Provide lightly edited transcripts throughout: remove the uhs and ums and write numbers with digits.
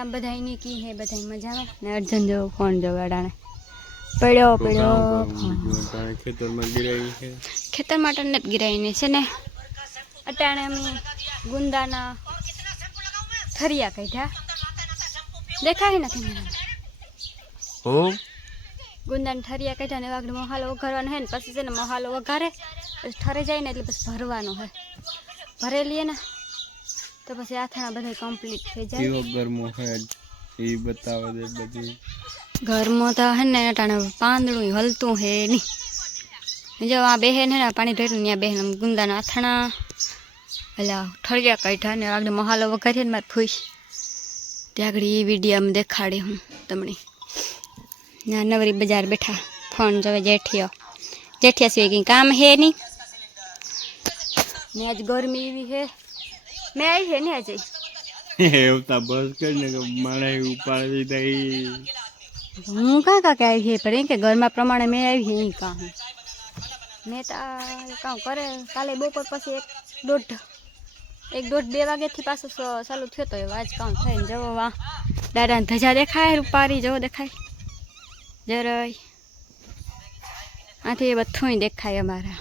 राम बधाई नहीं की है बधाई मजा में ने अर्जुन जो फोन जो अडाणे પડ્યો ખેતર માટે નથી ગિરાઈને છે ને અટાણે અમે ગુંદાના થરિયા કાઢ્યા દેખાય નથી મને હો ગુંદાના થરિયા કાઢ્યા ને વાગડ મહાલો વઘારવાનો હે ને પછી છે ને મહાલો વઘારે ઠરે જાય ને એટલે પછી ભરવાનો હે ભરે લઈએ ને તો પછી આથાણા બધા કમ્પ્લીટ થઈ જાય કેવો ગરમો હે એ બતાવો દે બધી ઘરમાં તો હે ને અટાણે પાંદડું હલતું હે નહીં જો આ બેહે ને પાણી ઢેરું ત્યાં બેહે ગુંદાના આથાણા એટલે ઠળિયા કાઢ્યા ને આગળ મહાલો વઘારીએ ને મારે ફૂઈ ત્યાં આગળ એ વિડીયોમાં દેખાડી હું તમને ના નવરી બજાર બેઠા ફોન જોવે જેઠિયા સિવાય કંઈ કામ હે નહીં ને આજ ગરમી એવી હે મેં આવી છે ને આજે એવતા બસ કરીને માણે ઉપાડી દઈ હું કાં આવી છે પણ કે ઘરમાં પ્રમાણે મેં આવી છે એ કાં હું મેં તો કામ કરે કાલે બપોર પછી એક દોઢ 2 વાગ્યાથી પાછો ચાલુ થયો તો આજ કામ થઈને જવો વાહ દાદાને ધજા દેખાય રૂપારી જવો દેખાય જરાય આથી એ બધું દેખાય અમારા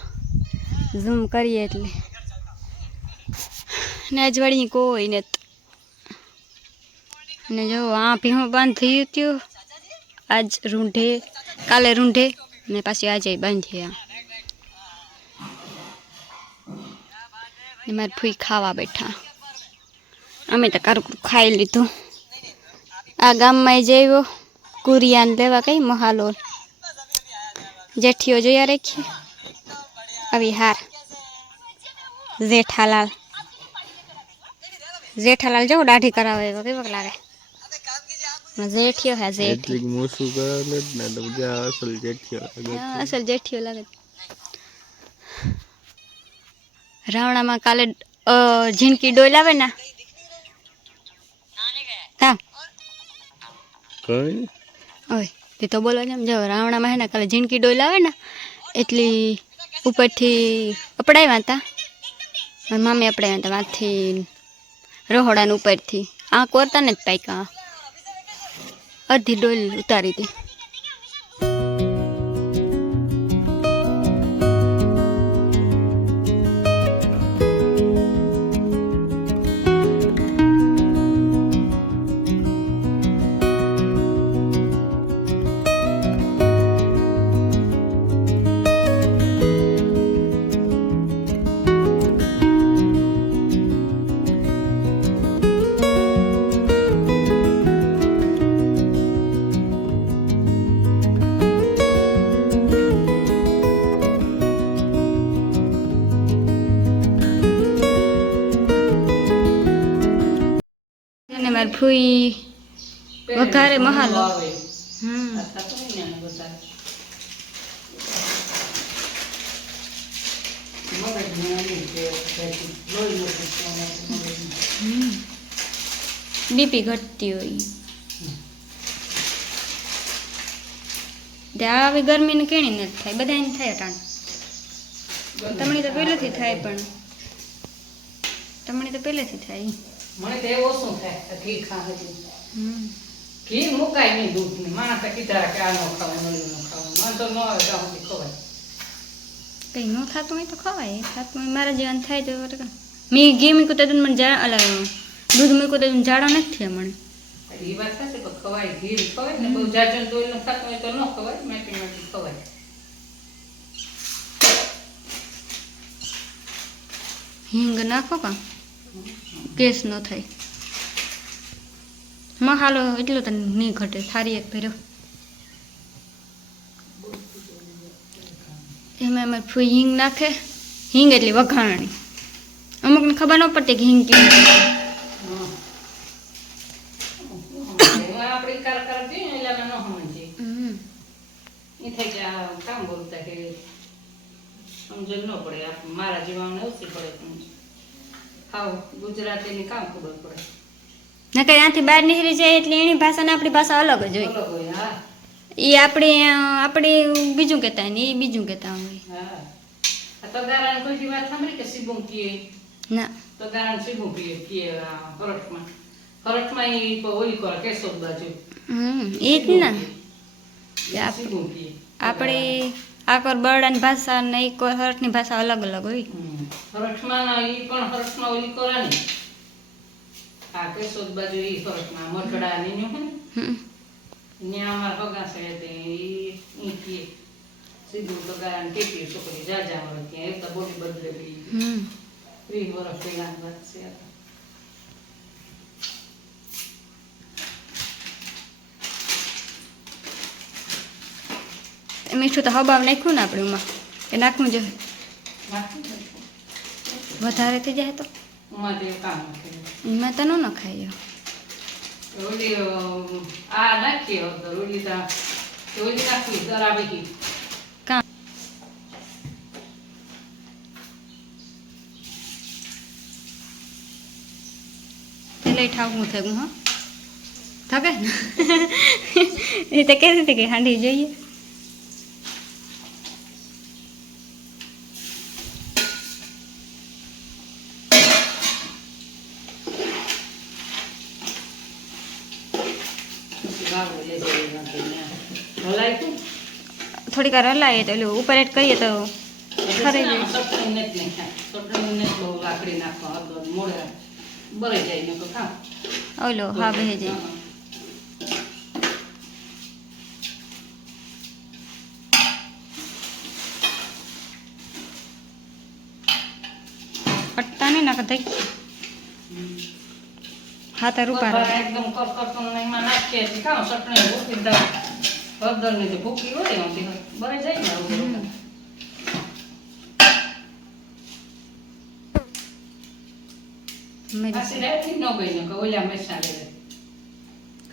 ઝૂમ કરીએ એટલે ને અજવાળી કોઈ ને ને જો આ ભીહું બંધ થયું હતું આજ રૂંઢે કાલે રૂંઢે ને પાછી આજે બાંધી ને મારે ફૂઈ ખાવા બેઠા અમે તો કારકું ખાઈ લીધું આ ગામમાં જઈવો કુરિયાન લેવા કઈ મહાલો જેઠીઓ જોયા રાખીએ આવી હાર જેઠાલાલ જો દાઢી કરાવે કેવો લાગે જેઠિયો હે જેઠી મોસું કરાવે ને તો બધા અસલ જેઠિયો લાગે રાવણામાં કાલે ઝીણકી ડોલ આવે ને કા કઈ ઓય તે તો બોલો ને જો રાવણામાં હે ને કાલે ઝીણકી ડોલ આવે ને એટલી ઉપરથી અપડાવ્યા હતા મારી મામી અપડાવ્યા હતા વાંથી રહોડાને ઉપરથી આ કોરતા ને જ પાક્યા અડધી ડોલ ઉતારી હતી મારે ફૂઈ વઘારે મહાલો બીપી ઘટતી હોય ત્યાં આવી ગરમીને કેણી નથી થાય બધાને થાય અટાણ તમને તો પહેલેથી થાય પણ તમને તો પહેલેથી થાય મને તો એવો શું થાય ઘી ખાવા ઘી મુકાય નહીં દૂધ ને માણસ કીધા કે આ નો ખાવાનું ઓલું નો ખાવાનું મને તો ન આવે ત્યાં સુધી ખવાય કંઈ ન થતું હોય તો ખવાય થતું હોય મારા જેવાનું થાય તો મેં ઘી મૂક્યું તો મને દૂધ મૂક્યું તો જાડા નથી થયા મને એ વાત સાચી પણ ખવાય ઘી ખવાય ને બહુ જાજન દોલ નું થતું હોય તો ન ખવાય માટી ખવાય હિંગ નાખો કા ગેસ ન થાય મહાલો એટલો તો નહીં ઘટે થારી એક ભર્યો એમાં અમારે ફૂઈ હિંગ નાખે હિંગ એટલી વઘાણી અમુકને ખબર ન પડતી કે હિંગ કેવી આપણી કાર દઈએ ને એટલે ન સમજીએ એ થઈ ગયા કામ બોલતા કે સમજણ ન પડે મારા જીવન ઓછી પડે હાવ ગુજરાતીની કામ ખબર પડે ના કઈ ત્યાંથી બહાર નીકળી જાય એટલે એની ભાષા ને આપણી ભાષા અલગ જ હોય હા એ આપણે બીજું કહેતા હોય ને એ બીજું કહેતા હોય હા તો ગારાને કોઈ વાત સાંભળી કે સીબું કીએ ના તો ગારાને સીબું કીએ પરોઠમાં હરખમાં ઈ ઓલી કરે કેશોદ બાજુ એ જ ને કે સીધું કીએ. આપણે આ કોર બરડાની ભાષા ને એક હરઠની ભાષા અલગ અલગ હોય. હરખમાં ઈ પણ હરખમાં ઓલી કરે ને આ કેશોદ બાજુ ઈ હરખમાં મઠડા ને ન્યુ હે ને હમ. ન્યા અમારા હગા છે તે ઈ કીએ સીધું તો ગાયન ટીપી છોકરી જાજા મળે ત્યાં એક તો બોડી બદલે ગઈ હમ 30 વર્ષ પહેલાની વાત છે આ તો. મીઠું તો હબાવ નાખ્યું ને આપણે એમાં એ નાખવું જોઈએ નાખી દે. વધારે થઈ જાય તો ઉમાં તે કામ નાખે એમાં તો ન નખાય. ઓલી આ નાખીએ હળદર ઓલી તા ઓલી નાખી દરાવી કાં પેલે ઠાવવું થયું હા થકે ને એ તો કહેતી હતી કે હાંડી જોઈએ. હલાય તું થોડીક વાર હલાવીએ તો ઓલું ઉપર એડ કરીએ તો ખરી જાય. ચટણી નથી નાખાય ચટણી નથી બહુ લાકડી નાખવા હળદર મોડે બળી જાય ને તો કામ ઓલો હા બે જાય. પટ્ટા નહીં નાખ થઈ હા તાર ઉપર એકદમ કરકરતું ને એમાં નાખીએ એટલે કામ ચટણી ભૂકી દઉં હળદર ની જે ભૂકી હોય એમાંથી બળી જાય ને હળદર. પાછી રાવથી ન ગઈ ને કે ઓલા મરચાં લે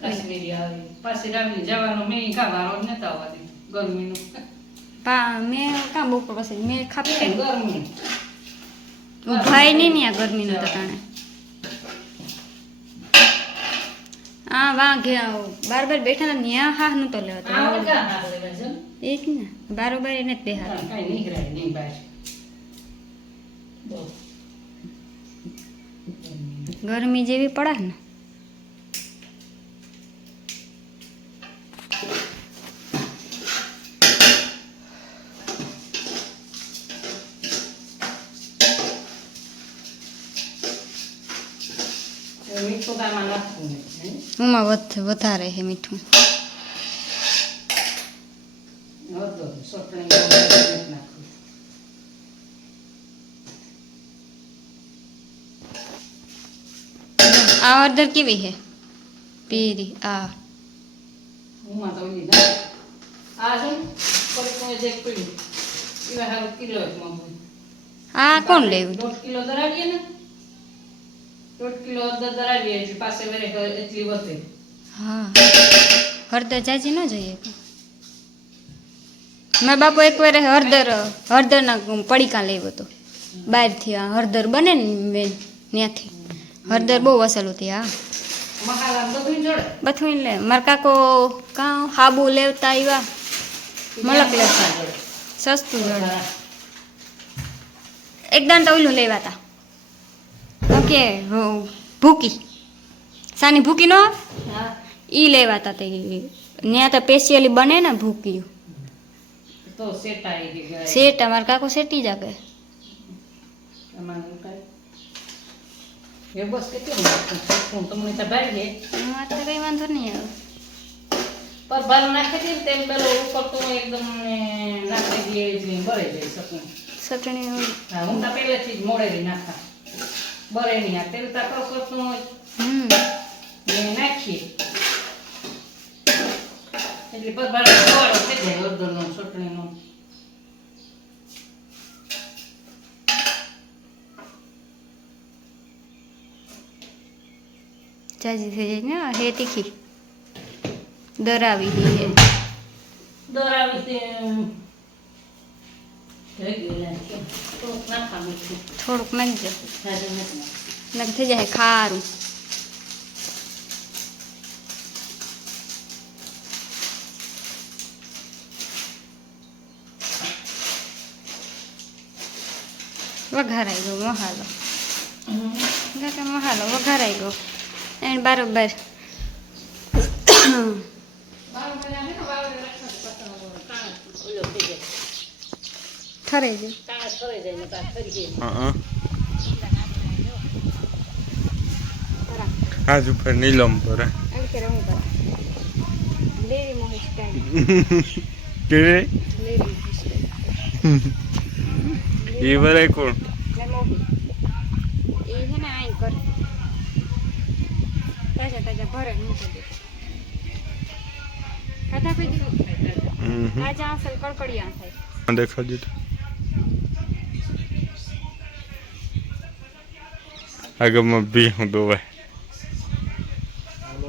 કાશ્મીરી આવી પાછી રાવની જવાનું મેં કા વારો જ નતા આવવા દે ગરમીનું મેં કાં બપોર પછી મેં ખાપે ગરમી ઉભાય નહીં ને આ ગરમીનું તો તાણે હા વાઘે બાર બેઠા ને ત્યાં હા નતો આ લેવાતો ઓલા ના લેવા છે એ જ ને બારોબાર એને જ બેહાર કાંઈ નીકળાય નહીં બહાર બહુ ગરમી જેવી પડે ને મીઠું આમાં નાખવું નહીં ઉમાં વધારે છે મીઠું. હળદર ચટણી નાખવું આ હળદર કેવી છે પીરી આ ઉમાં તો ઓલી ના આ છે ને થોડીક જે પીડ્યું એવા હારું કિલો એક મગું આ કોણ લેવું 1.5 કિલો ધરાવીએ ને 1.5 કિલો હળદર ધરાવીએ એટલે પાસે વેરે એટલી વધે હા હળદર જાજી ન જોઈએ મારા બાપુ એક વાર હળદરના પડીકા લેવો હતો બહારથી આ હળદર બને ને મેન ત્યાંથી હળદર બહુ અસલ હતી. હા મસાલા બધું જોડે બધું લે મારા કાકો કાં હાબુ લેવતા આવ્યા મલક લેતા સસ્તું જડે એકદમ તો ઓલું લેવાતા ઓકે ભૂકી સાની ભૂકી નો હા ઈ લેવાતા તે ત્યાં તો સ્પેશિયલી બને ને ભૂકી તો સેટાઈ ગયા શેટ અમારા કાકો શેટી જ આપે. અમારું કાંઈ એ બસ કેટલું તમને તો ભાઈ અમારે તો કઈ વાંધો નહીં આવે પર ભાર નાખી દે તેલ પેલો ઉપર તો એકદમ નાખી દઈએ એટલે બળી જાય શકું ચટણી હા હું તો પહેલેથી જ મોડેલી નાખા બળે નહીં આ તેલ તાકો કરતું હોય એ નાખીએ એટલે પર ભાર ખવાડો થઈ જાય હળદરનો ચટણીનો જાજી થઈ જાય ને હે તીખી દરાવી હે દોરાવી તે થઈ ગયેલા છે થોડુંક નાખા મીઠું થોડુંક નાખજો સારું નથી નક થઈ જાય ખારું વઘારાઈ ગયો મસાલો ગાતા મસાલો વઘારાઈ ગયો એને બરોબર ઠરે છે આજ ઉપર નીલમ પર કે એ બરાય કોણ દેખા દીધું આગળમાં બી હું દોવાય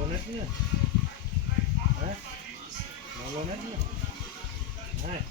Hãy subscribe cho kênh Ghiền Mì Gõ để không bỏ lỡ